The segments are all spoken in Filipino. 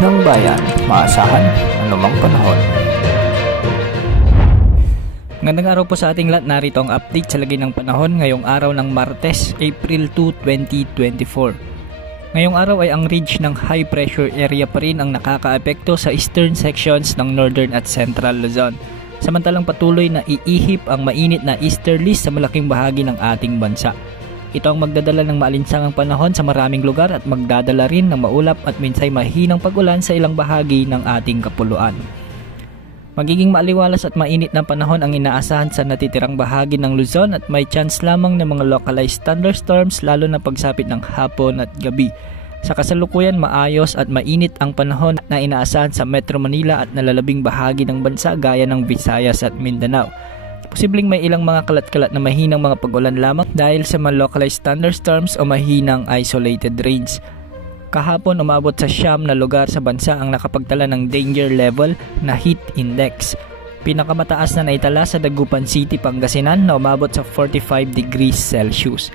ng bayan, maasahan anumang panahon. Ngayong araw po sa ating lahat, narito ang update sa lagay ng panahon ngayong araw ng Martes, April 2, 2024. Ngayong araw ay ang ridge ng high pressure area pa rin ang nakakaapekto sa eastern sections ng northern at central Luzon. Samantalang patuloy na iihip ang mainit na easterlies sa malaking bahagi ng ating bansa. Ito ang magdadala ng maalinsangang panahon sa maraming lugar at magdadala rin ng maulap at minsay mahinang pag-ulan sa ilang bahagi ng ating kapuluan. Magiging maaliwalas at mainit na panahon ang inaasahan sa natitirang bahagi ng Luzon at may chance lamang ng mga localized thunderstorms lalo na pagsapit ng hapon at gabi. Sa kasalukuyan, maayos at mainit ang panahon na inaasahan sa Metro Manila at nalalabing bahagi ng bansa gaya ng Visayas at Mindanao. Posibleng may ilang mga kalat-kalat na mahinang mga pag-ulan lamang dahil sa mga localized thunderstorms o mahinang isolated rains. Kahapon umabot sa 9 na lugar sa bansa ang nakapagtala ng danger level na heat index. Pinakamataas na naitala sa Dagupan City, Pangasinan na umabot sa 45 degrees Celsius.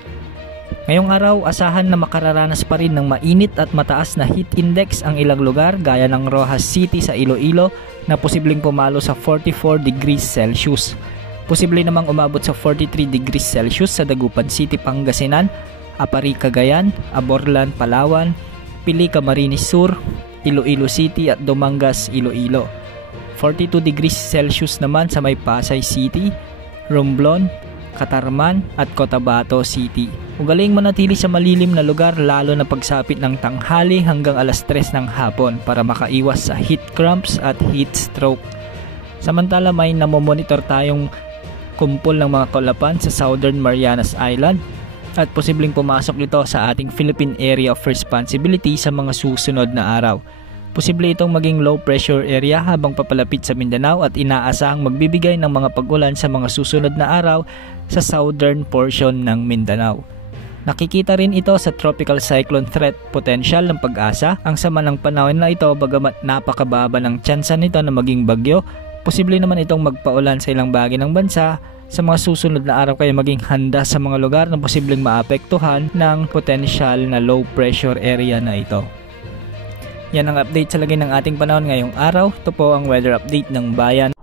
Ngayong araw, asahan na makararanas pa rin ng mainit at mataas na heat index ang ilang lugar gaya ng Rojas City sa Iloilo na posibleng pumalo sa 44 degrees Celsius. Posible namang umabot sa 43 degrees Celsius sa Dagupan City, Pangasinan, Apari, Cagayan, Aborlan, Palawan, Pili, Camarines Sur, Iloilo City at Dumangas, Iloilo. 42 degrees Celsius naman sa may Pasay City, Romblon, Catarman at Cotabato City. Ugaling manatili sa malilim na lugar lalo na pagsapit ng tanghali hanggang alas 3 ng hapon para makaiwas sa heat cramps at heat stroke. Samantala may namomonitor tayong kumpol ng mga kulapan sa Southern Marianas Island at posibleng pumasok ito sa ating Philippine Area of Responsibility sa mga susunod na araw. Posible itong maging low pressure area habang papalapit sa Mindanao at inaasahang magbibigay ng mga pag-ulan sa mga susunod na araw sa southern portion ng Mindanao. Nakikita rin ito sa tropical cyclone threat potential ng Pag-asa. Ang sama ng panahon na ito, bagamat napakababa ng tsansa nito na maging bagyo, posible naman itong magpaulan sa ilang bahagi ng bansa sa mga susunod na araw, kaya maging handa sa mga lugar na posibleng maapektuhan ng potential na low pressure area na ito. Yan ang update sa lagay ng ating panahon ngayong araw. Ito po ang weather update ng bayan.